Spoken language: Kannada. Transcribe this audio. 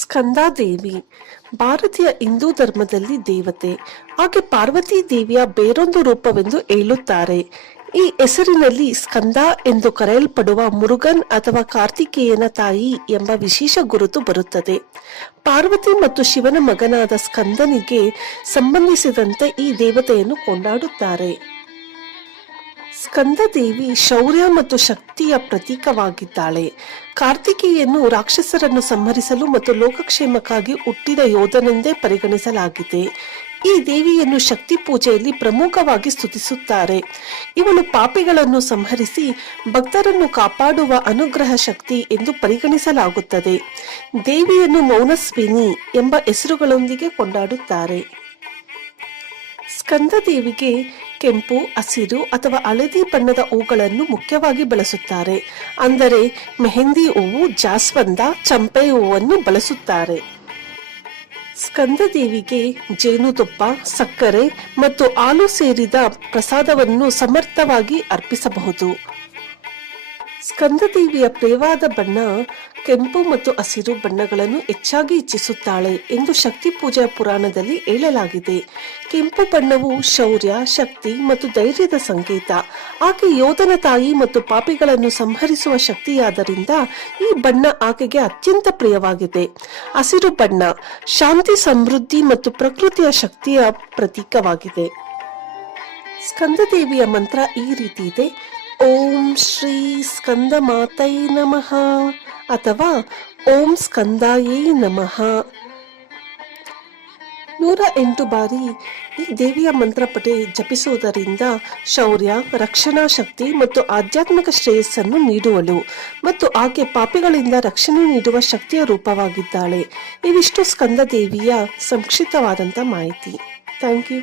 ಸ್ಕಂದಾದೇವಿ ಭಾರತೀಯ ಹಿಂದೂ ಧರ್ಮದಲ್ಲಿ ದೇವತೆ. ಹಾಗೆ ಪಾರ್ವತಿ ದೇವಿಯ ಬೇರೊಂದು ರೂಪವೆಂದು ಹೇಳುತ್ತಾರೆ. ಈ ಹೆಸರಿನಲ್ಲಿ ಸ್ಕಂದ ಎಂದು ಕರೆಯಲ್ಪಡುವ ಮುರುಗನ್ ಅಥವಾ ಕಾರ್ತಿಕೇಯನ ತಾಯಿ ಎಂಬ ವಿಶೇಷ ಗುರುತು ಬರುತ್ತದೆ. ಪಾರ್ವತಿ ಮತ್ತು ಶಿವನ ಮಗನಾದ ಸ್ಕಂದನಿಗೆ ಸಂಬಂಧಿಸಿದಂತೆ ಈ ದೇವತೆಯನ್ನು ಕೊಂಡಾಡುತ್ತಾರೆ. ಸ್ಕಂದದೇವಿ ಶೌರ್ಯ ಮತ್ತು ಶಕ್ತಿಯ ಪ್ರತೀಕವಾಗಿದ್ದಾಳೆ. ಕಾರ್ತಿಕೇಯನ್ನು ರಾಕ್ಷಸರನ್ನು ಸಂಹರಿಸಲು ಮತ್ತು ಲೋಕಕ್ಷೇಮಕ್ಕಾಗಿ ಹುಟ್ಟಿದ ಯೋಧನೆಂದೇ ಪರಿಗಣಿಸಲಾಗಿದೆ. ಈ ದೇವಿಯನ್ನು ಶಕ್ತಿ ಪೂಜೆಯಲ್ಲಿ ಪ್ರಮುಖವಾಗಿ ಸ್ತುತಿಸುತ್ತಾರೆ. ಇವಳು ಪಾಪಿಗಳನ್ನು ಸಂಹರಿಸಿ ಭಕ್ತರನ್ನು ಕಾಪಾಡುವ ಅನುಗ್ರಹ ಶಕ್ತಿ ಎಂದು ಪರಿಗಣಿಸಲಾಗುತ್ತದೆ. ದೇವಿಯನ್ನು ಮೌನಸ್ವಿನಿ ಎಂಬ ಹೆಸರುಗಳೊಂದಿಗೆ ಕೊಂಡಾಡುತ್ತಾರೆ. ಸ್ಕಂದದೇವಿಗೆ ಕೆಂಪು, ಹಸಿರು ಅಥವಾ ಹಳದಿ ಬಣ್ಣದ ಹೂಗಳನ್ನು ಮುಖ್ಯವಾಗಿ ಬಳಸುತ್ತಾರೆ. ಅಂದರೆ ಮೆಹಂದಿ ಹೂವು, ಜಾಸ್ವಂದ, ಚಂಪೆ ಹೂವನ್ನು ಬಳಸುತ್ತಾರೆ. ಸ್ಕಂದದೇವಿಗೆ ಜೇನುತುಪ್ಪ, ಸಕ್ಕರೆ ಮತ್ತು ಹಾಲು ಸೇರಿದ ಪ್ರಸಾದವನ್ನು ಸಮರ್ಥವಾಗಿ ಅರ್ಪಿಸಬಹುದು. ಸ್ಕಂದದೇವಿಯ ಪ್ರಿಯವಾದ ಬಣ್ಣ ಕೆಂಪು ಮತ್ತು ಹಸಿರು ಬಣ್ಣಗಳನ್ನು ಹೆಚ್ಚಾಗಿ ಇಚ್ಛಿಸುತ್ತಾಳೆ ಎಂದು ಶಕ್ತಿ ಪೂಜಾ ಪುರಾಣದಲ್ಲಿ ಹೇಳಲಾಗಿದೆ. ಕೆಂಪು ಬಣ್ಣವು ಶೌರ್ಯ, ಶಕ್ತಿ ಮತ್ತು ಧೈರ್ಯದ ಸಂಕೇತ. ಆಕೆ ಯೋಧನ ತಾಯಿ ಮತ್ತು ಪಾಪಿಗಳನ್ನು ಸಂಹರಿಸುವ ಶಕ್ತಿಯಾದ್ದರಿಂದ ಈ ಬಣ್ಣ ಆಕೆಗೆ ಅತ್ಯಂತ ಪ್ರಿಯವಾಗಿದೆ. ಹಸಿರು ಬಣ್ಣ ಶಾಂತಿ, ಸಮೃದ್ಧಿ ಮತ್ತು ಪ್ರಕೃತಿಯ ಶಕ್ತಿಯ ಪ್ರತೀಕವಾಗಿದೆ. ಸ್ಕಂದದೇವಿಯ ಮಂತ್ರ ಈ ರೀತಿ ಇದೆ: ಓಂ ಶ್ರೀ ಸ್ಕಂದ ಮಾತೈ ನಮಃ ಅಥವಾ ಓಂ ಸ್ಕಂದಾಯೈ ನಮಃ. 108 ಬಾರಿ ಈ ದೇವಿಯ ಮಂತ್ರ ಪಠೆ ಜಪಿಸುವುದರಿಂದ ಶೌರ್ಯ, ರಕ್ಷಣಾ ಶಕ್ತಿ ಮತ್ತು ಆಧ್ಯಾತ್ಮಿಕ ಶ್ರೇಯಸ್ಸನ್ನು ನೀಡುವಳು ಮತ್ತು ಆಕೆ ಪಾಪಿಗಳಿಂದ ರಕ್ಷಣೆ ನೀಡುವ ಶಕ್ತಿಯ ರೂಪವಾಗಿದ್ದಾಳೆ. ಇವಿಷ್ಟು ಸ್ಕಂದ ದೇವಿಯ ಸಂಕ್ಷಿಪ್ತವಾದಂಥ ಮಾಹಿತಿ. Thank you.